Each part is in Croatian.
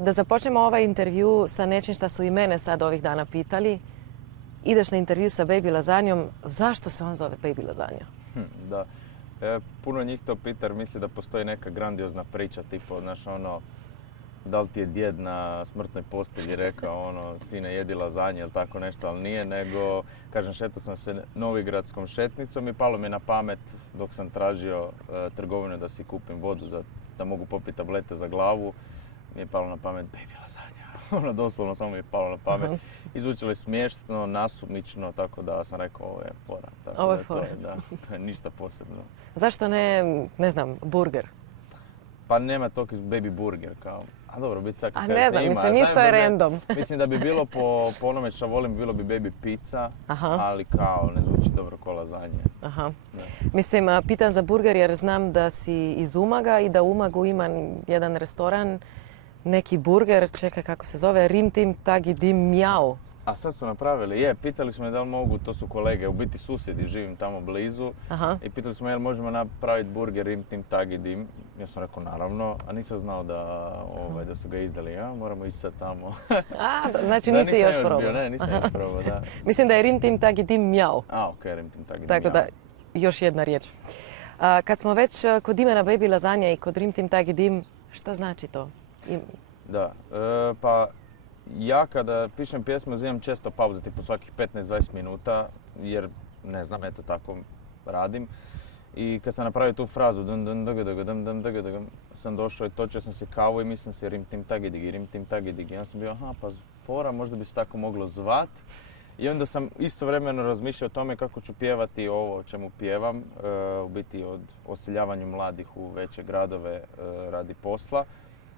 Da započnemo ovaj intervju sa nečim što su i mene sad ovih dana pitali. Ideš na intervju sa Baby Lazanjom. Zašto se on zove Baby Lazanja? Da. Puno njih to pita jer misli da postoji neka grandiozna priča, tipa, znaš, ono, da li ti je djed na smrtnoj postelji rekao, ono, sine, jedi lazanje ili tako nešto, ali nije, nego, kažem, šetao sam se novigradskom šetnicom i palo mi je na pamet dok sam tražio trgovinu da si kupim vodu da mogu popiti tablete za glavu, mi je palo na pamet Baby Lazanja. Ono, doslovno samo mi je palo na pamet. Izvučilo je smiješno, nasumično, tako da sam rekao ovo je fora. Tako ovo je fora. To je ništa posebno. Zašto ne znam, burger? Pa nema tog Baby burger kao. A dobro, biti sad A ne znam, mislim, isto je random. Mislim da bi bilo po onome što volim, bilo bi Baby pizza, ali kao ne zvuči dobro ko lazanje. Aha. Mislim, pitam za burger jer znam da si iz Umaga i da u Umagu ima jedan restoran, neki burger, čekaj kako se zove, Rim Tim Tagi Dim Miau. A sad su napravili, pitali smo me da li mogu, to su kolege, u biti susjedi, živim tamo blizu. I pitali smo me jel možemo napraviti burger Rim Tim Tagi Dim. Ja sam rekao naravno, a nisam znao da su ga izdali, moramo ići sad tamo. Znači nisi još probao. Ne, nisam još probao, da. Mislim da je Rim Tim Tagi Dim Miau. Okej, Rim Tim Tagi Dim Tako da, još jedna riječ. Kad smo već kod imena Baby Lazanja i kod Rim Tim Tagi Dim, šta znači to? Da, pa ja kada pišem pjesme uzimam često pauze, tipu svakih 15-20 minuta, jer ne znam, eto tako radim. I kad sam napravio tu frazu sam došao i točio sam si kavu i mislim si Rim Tim Tagi Digi, Rim Tim Tagi Digi. Ja sam bio, pa fora, možda bi se tako moglo zvat. I onda sam istovremeno razmišljao o tome kako ću pjevati ovo o čemu pjevam, u biti o oseljavanju mladih u veće gradove radi posla.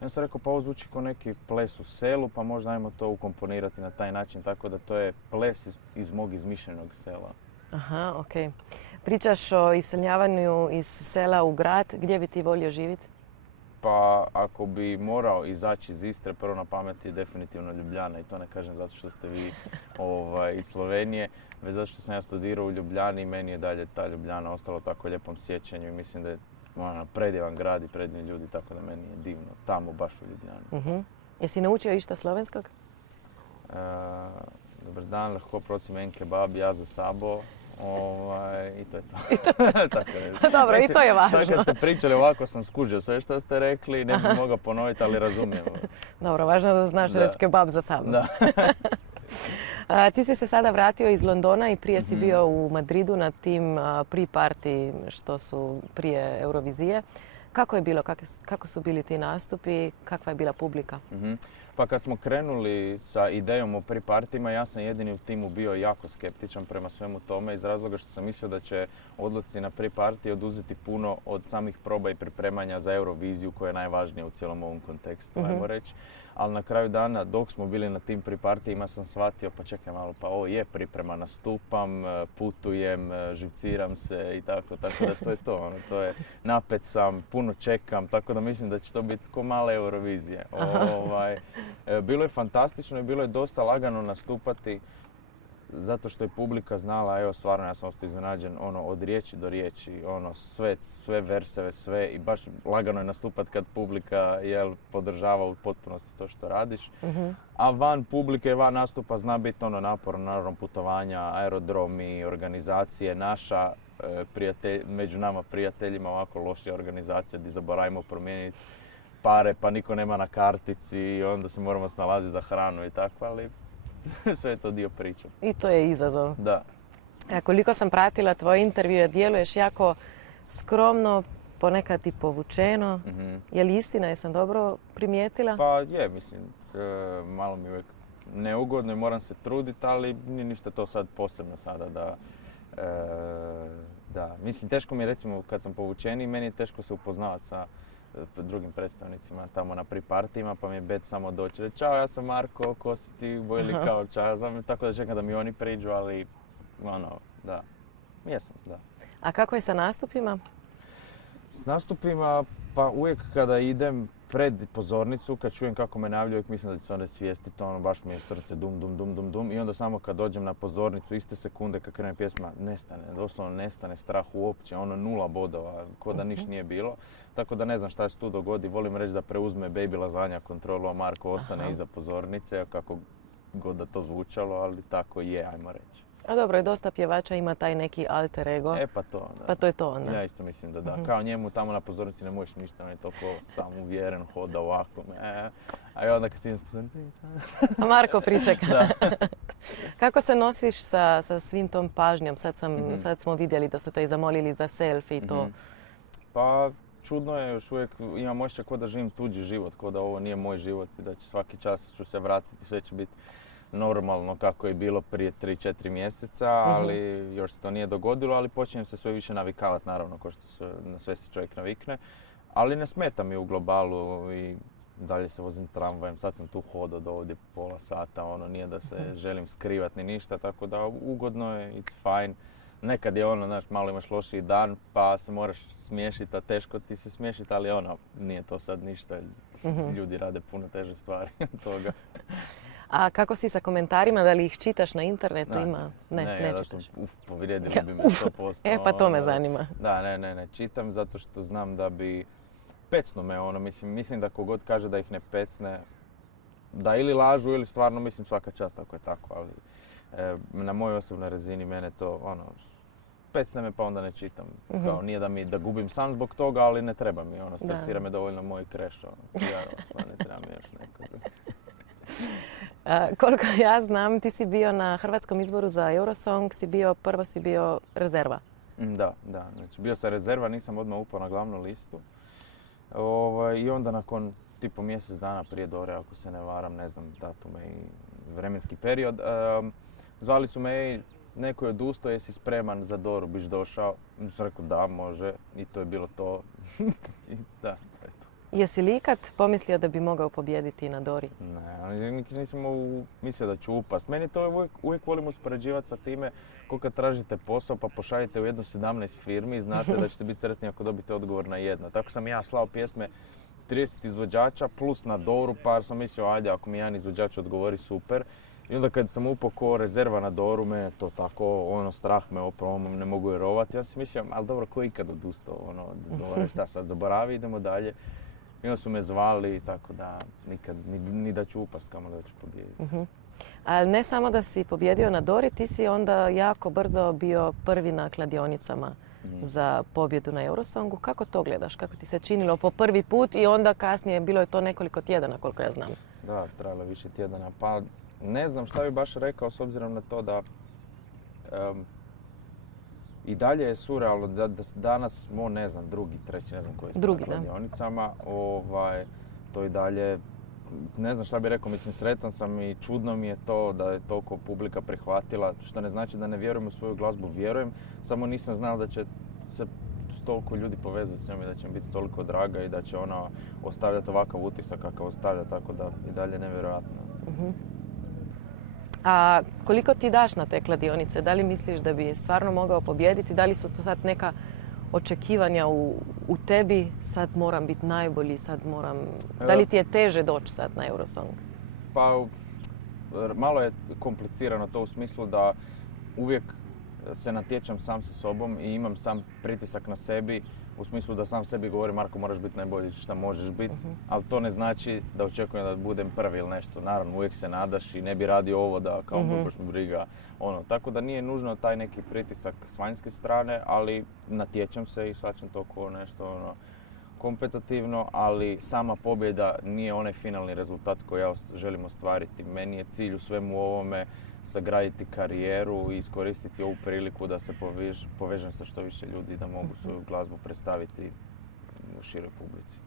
I onda sam rekao, pa ovo zvuči kao neki ples u selu, pa možda ajmo to ukomponirati na taj način, tako da to je ples iz mog izmišljenog sela. Aha, okej. Pričaš o iseljavanju iz sela u grad, gdje bi ti volio živjeti? Pa ako bi morao izaći iz Istre, prvo na pameti je definitivno Ljubljana i to ne kažem zato što ste vi iz Slovenije, već zato što sam ja studirao u Ljubljani i meni je dalje ta Ljubljana ostala u tako lijepom sjećanju i mislim da je predivan grad i predivni ljudi, tako da meni je divno tamo, baš u Ljubljani. Jesi naučio išta slovenskog? Dobar dan, lahko prosim en kebab, ja za sabo. I to je to. Dobro, i to je važno. Sad kad ste pričali ovako sam skužio sve što ste rekli, ne bih mogao ponoviti, ali razumijem. Dobro, važno je da znaš reći kebab za sabo. Da. Ti si se sada vratio iz Londona i prije si bio u Madridu na tim pre-party što su prije Eurovizije. Kako je bilo? Kako su bili ti nastupi? Kakva je bila publika? Pa kad smo krenuli sa idejom o pre-partima, ja sam jedini u timu bio jako skeptičan prema svemu tome iz razloga što sam mislio da će odlasci na pre-party oduzeti puno od samih proba i pripremanja za Euroviziju koja je najvažnija u cijelom ovom kontekstu, ajmo reći. Ali na kraju dana, dok smo bili na tim pre-partijima, sam shvatio, pa čekaj malo, pa ovo je priprema, nastupam, putujem, živciram se i tako da to je to. To je, napet sam, puno čekam, tako da mislim da će to biti ko male Eurovizije. Bilo je fantastično i bilo je dosta lagano nastupati zato što je publika znala, evo stvarno ja sam ostao iznenađen, od riječi do riječi, sve verseve, sve i baš lagano je nastupat kad publika podržava u potpunosti to što radiš. A van publike, van nastupa zna biti naporno, naravno putovanja, aerodromi, organizacije, naša među nama prijateljima ovako lošija organizacija gdje zaboravimo promijeniti pare pa niko nema na kartici i onda se moramo snalaziti za hranu i tako, ali sve je to dio priče. I to je izazov. Da. Koliko sam pratila tvoj intervju, djeluješ jako skromno, ponekad i povučeno. Je li istina, jesam dobro primijetila? Pa je, mislim, malo mi uvijek neugodno i moram se truditi, ali nije ništa to sad posebno sada da. Mislim, teško mi je recimo kad sam povučeni, meni je teško se upoznavati sa drugim predstavnicima tamo na pre-partijima, pa mi je bet samo doći reći čao, ja sam Marko, ko si ti, Bojli kao čao, tako da čekam da mi oni priđu, ali da, jesam, da. A kako je sa nastupima? S nastupima, pa uvijek kada idem pred pozornicu, kad čujem kako me najavljuju, uvijek mislim da će se onda svijestiti, ono, baš mi je srce dum, dum, dum, dum, dum. I onda samo kad dođem na pozornicu, iste sekunde kad krene pjesma, nestane, doslovno nestane strah uopće, ono 0 bodova, ko da niš nije bilo. Tako da ne znam šta se tu dogodi, volim reći da preuzme Baby Lasagna kontrolu, a Marko ostane iza pozornice, kako god da to zvučalo, ali tako je, ajmo reći. A dobro, i dosta pjevača ima taj neki alter ego. Pa to, da. Pa to je to onda. Ja isto mislim da da. Kao njemu tamo na pozornici ne možeš ništa, on je toliko samouvjeren, hoda ovako. A i onda kad si na pozornici... A Marko pričeka. Da. Kako se nosiš sa svim tom pažnjom? Sad smo vidjeli da su te i zamolili za selfie i to. Pa čudno je, još uvijek imam osjećaj kao da živim tuđi život, kao da ovo nije moj život i da će svaki čas ću se vratiti, sve će biti normalno kako je bilo prije 3-4 mjeseca, ali još se to nije dogodilo, ali počinjem se sve više navikavati, naravno, kao što se na sve se čovjek navikne. Ali ne smeta mi u globalu i dalje se vozim tramvajem, sad sam tu hodao do ovdje pola sata, ono, nije da se želim skrivati ni ništa, tako da ugodno je, it's fine. Nekad je ono, znaš, malo imaš lošiji dan pa se moraš smiješiti, a teško ti se smiješiti, ali ono, nije to sad ništa, ljudi rade puno teže stvari od toga. A kako si sa komentarima, da li ih čitaš na internetu? Ne, ima? Ne čitaš. Povrijedili bi me 100%. Pa to me zanima. Da, ne čitam zato što znam da bi pecno me ono, mislim da kogod kaže da ih ne pecne, da ili lažu ili stvarno mislim svaka čast ako je tako, ali na mojoj osobnoj razini mene to ono, pecne me pa onda ne čitam. Kao nije da gubim sam zbog toga, ali ne treba mi, ono, stresira me dovoljno moj kreš, ono, ne treba mi još neko. Koliko ja znam, ti si bio na hrvatskom izboru za Eurosong, prvo si bio rezerva. Da. Znači, bio sam rezerva, nisam odmah upao na glavnu listu. I onda nakon tipa mjesec dana prije Dore, ako se ne varam, ne znam datume i vremenski period, zvali su me, neko je odustao, jesi spreman za Doru, biš došao? Sam rekao da, može, i to je bilo to. Da, to je to. Jesi li ikad pomislio da bi mogao pobijediti na Dori? Ne, nisam mislio da ću upast. Meni to uvijek volim uspoređivati sa time ko kad tražite posao pa pošaljete u jednu 17 firmi i znate da ćete biti sretni ako dobite odgovor na jedno. Tako sam ja slao pjesme 30 izvođača plus na Doru, pa sam mislio ajde ako mi jedan izvođač odgovori super. I onda kad sam upao ko rezerva na Doru, mene to tako, ono, strah me opravo, ne mogu vjerovati. Ja sam mislio, ali dobro, ko ikad odustao, ono, Dore, šta sad zaboravi, idemo dalje. I onda su me zvali, tako da nikad, ni da ću upast, kamo da ću pobijediti. Ali ne samo da si pobjedio na Dori, ti si onda jako brzo bio prvi na kladionicama za pobjedu na Eurosongu. Kako to gledaš? Kako ti se činilo po prvi put i onda kasnije bilo je to nekoliko tjedana, koliko ja znam? Da, trajalo više tjedana. Pa ne znam šta bi baš rekao s obzirom na to da i dalje je surrealno da danas smo, ne znam, drugi, treći, ne znam koji smo na kladionicama. To i dalje, ne znam šta bih rekao, mislim sretan sam i čudno mi je to da je toliko publika prihvatila, što ne znači da ne vjerujem u svoju glazbu, vjerujem, samo nisam znao da će se toliko ljudi povezati s njom i da će mi biti toliko draga i da će ona ostavljati ovakav utisak kakav ostavlja, tako da i dalje nevjerojatno. A koliko ti daš na te kladionice? Da li misliš da bi stvarno mogao pobijediti? Da li su to sad neka očekivanja u tebi? Sad moram biti najbolji, sad moram... Da li ti je teže doći sad na Eurosong? Pa, malo je komplicirano to u smislu da uvijek se natječem sam sa sobom i imam sam pritisak na sebi u smislu da sam sebi govorim Marko moraš biti najbolji šta možeš biti, ali to ne znači da očekujem da budem prvi ili nešto. Naravno uvijek se nadaš i ne bi radio ovo da kao baš me briga. Tako da nije nužno taj neki pritisak s vanjske strane, ali natječem se i shvaćam to kao nešto kompetitivno, ali sama pobjeda nije onaj finalni rezultat koji ja želim ostvariti. Meni je cilj u svemu ovome sagraditi karijeru i iskoristiti ovu priliku da se povežem sa što više ljudi, da mogu svoju glazbu predstaviti u široj publici.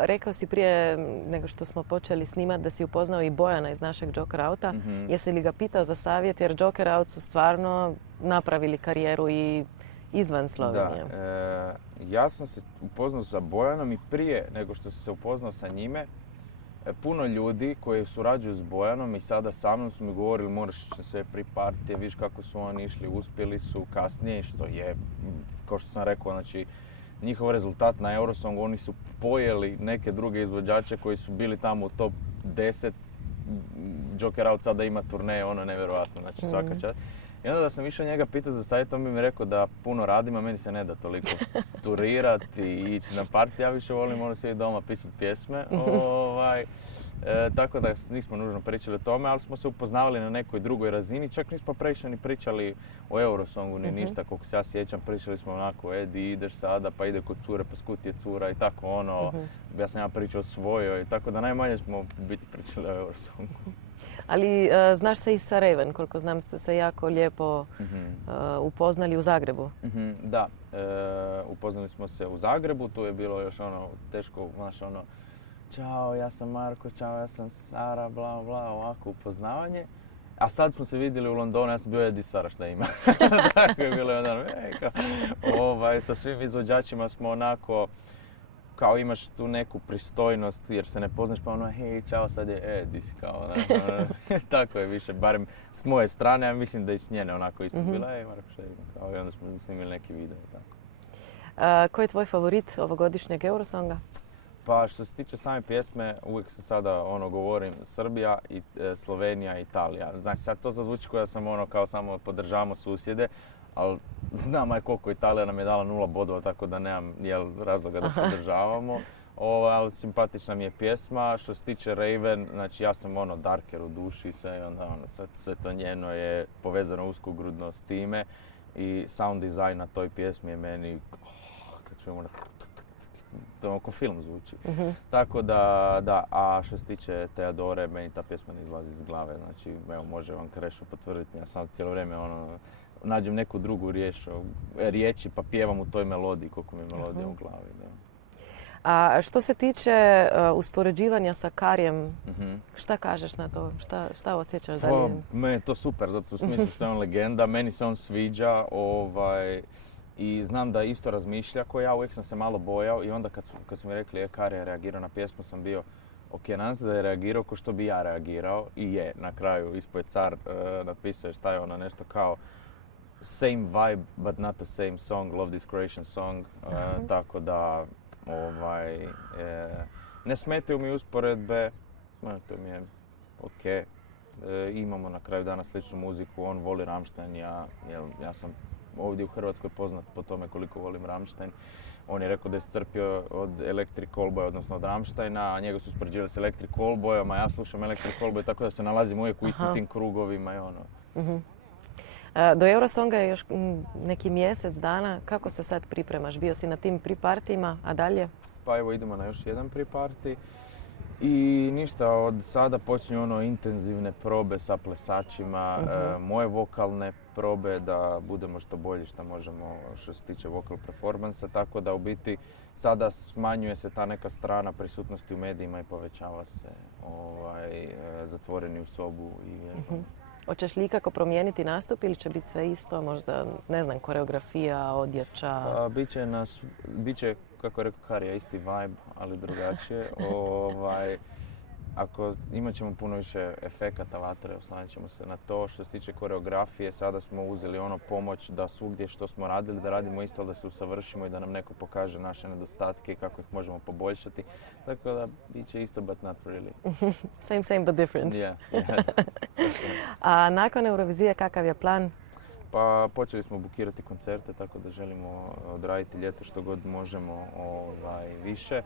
Rekao si prije nego što smo počeli snimati da si upoznao i Bojana iz našeg Joker Outa. Jesi li ga pitao za savjet jer Joker Out su stvarno napravili karijeru i izvan Slovenije? Da, ja sam se upoznao sa Bojanom i prije nego što sam se upoznao sa njime. Puno ljudi koji surađuju s Bojanom i sada sa mnom su mi govorili moraš ići na sve pre-partije, vidiš kako su oni išli, uspjeli su kasnije, što je, kao što sam rekao, znači njihov rezultat na Eurosongu, oni su pojeli neke druge izvođače koji su bili tamo u top 10. Joker Out sada ima turneje, ono nevjerojatno, znači svaka čast. I onda da sam išao njega pitati za savjet, on bi mi rekao da puno radim, a meni se ne da toliko turirati i ići na partije. Ja više volim ono sjediti doma pisati pjesme. Tako da nismo nužno pričali o tome, ali smo se upoznavali na nekoj drugoj razini. Čak nismo previše ni pričali o Eurosongu ni ništa, koliko se ja sjećam. Pričali smo onako, di ideš sada, pa ide kod cure, pa skut je cura i tako ono. Ja sam pričao o svojoj, tako da najmanje smo biti pričali o Eurosongu. Ali znaš se i sa Raven, koliko znam ste se jako lijepo upoznali u Zagrebu. Da, upoznali smo se u Zagrebu, tu je bilo još ono teško, znaš ono, čao, ja sam Marko, čao, ja sam Sara, bla, bla, ovako upoznavanje. A sad smo se vidjeli u Londonu, ja sam bio Edi Sara šta ima. Tako je bilo jedan, sa svim izvođačima smo onako, kao imaš tu neku pristojnost jer se ne poznaš pa ono hej, čao, sad je di si kao, tako je više, barem s moje strane, ja mislim da i s njene onako isto bila, Marko šta ima, kao i onda smo snimili neki video, tako. Koji je tvoj favorit ovogodišnjeg Eurosonga? Pa što se tiče same pjesme, uvijek se sada govorim Srbija, i Slovenija i Italija. Znači sad to zazvuči kao da sam kao samo podržavamo susjede, ali nama je koliko Italija nam je dala 0 bodova, tako da nemam razloga da podržavamo. Ali simpatična mi je pjesma. Što se tiče Raven, znači ja sam darker u duši i sve, onda sve to njeno je povezano uskogrudno s time. I sound design na toj pjesmi je meni, kad čujemo to oko film zvuči. Tako da, a što se tiče Teodore, meni ta pjesma ne izlazi iz glave, znači evo može vam Krešo potvrditi, ja sam cijelo vrijeme nađem neku drugu riječi pa pjevam u toj melodiji koliko mi je melodija u glavi. Da. A što se tiče uspoređivanja sa Karijem, šta kažeš na to? Šta osjećaš dalje? Meni je to super, zato u smislu što je on legenda, meni se on sviđa. I znam da isto razmišlja kao ja, uvijek sam se malo bojao i onda kad su mi rekli Kari je reagirao na pjesmu sam bio ok, nadam se da je reagirao kao što bi ja reagirao i je, na kraju ispod car napisao je šta je nešto kao same vibe but not the same song, Love This Croatian Song, tako da ne smetaju mi usporedbe, to mi je ok. Imamo na kraju dana sličnu muziku, on voli Rammstein, ja sam ovdje u Hrvatskoj poznat po tome koliko volim Rammstein. On je rekao da je iscrpio od Electric Callboya, odnosno od Rammsteina, a njega su uspoređivali s Electric Callboyom, a ja slušam Electric Callboy tako da se nalazim uvijek u istim tim krugovima i Do Eurosonga je još neki mjesec dana. Kako se sad pripremaš? Bio si na tim pre-partijima, a dalje? Pa evo idemo na još jedan pre-party. I ništa, od sada počinju intenzivne probe sa plesačima, moje vokalne probe da budemo što bolji što možemo što se tiče vokal performansa, tako da u biti sada smanjuje se ta neka strana prisutnosti u medijima i povećava se zatvoreni u sobu i vježbamo. Hoćeš li ikako promijeniti nastup ili će biti sve isto, možda, ne znam, koreografija, odjeća? Pa, biće, kako je rekao Karija, isti vibe, ali drugačije. Imat ćemo puno više efekata vatre, oslanit ćemo se na to. Što se tiče koreografije, sada smo uzeli pomoć da svugdje što smo radili, da radimo isto, da se usavršimo i da nam neko pokaže naše nedostatke i kako ih možemo poboljšati. Tako da, bit će isto, but not really. Same but different. Yeah. A nakon Eurovizije, kakav je plan? Pa počeli smo bukirati koncerte, tako da želimo odraditi ljeto što god možemo više.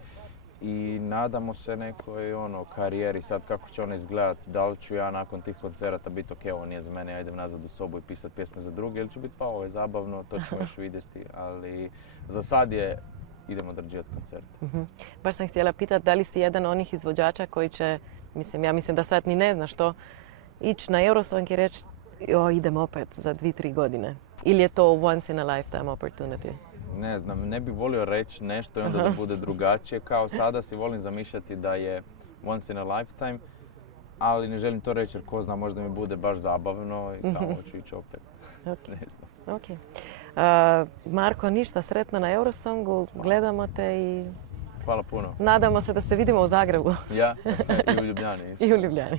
I nadamo se nekoj karijeri sad kako će ona izgledati. Da li ću ja nakon tih koncerata biti ok, ovo nije za mene, ja idem nazad u sobu i pisati pjesme za druge, ili ću biti pa ovo je zabavno, to ćemo još vidjeti. Ali za sad idemo odrađivati koncerte. Baš sam htjela pitati da li si jedan onih izvođača koji će, ja mislim da sad ni ne zna što, ići na Eurosong i reći idem opet za 2-3 godine. Ili je to once in a lifetime opportunity? Ne znam, ne bih volio reći nešto i onda da bude drugačije. Kao sada si volim zamišljati da je once in a lifetime, ali ne želim to reći jer ko zna, možda mi bude baš zabavno i tamo ću ići opet. Ne znam. Okay. Marko, ništa, sretno na Eurosongu, gledamo te i hvala puno. Nadamo se da se vidimo u Zagrebu. Ja, i u Ljubljani. I u Ljubljani.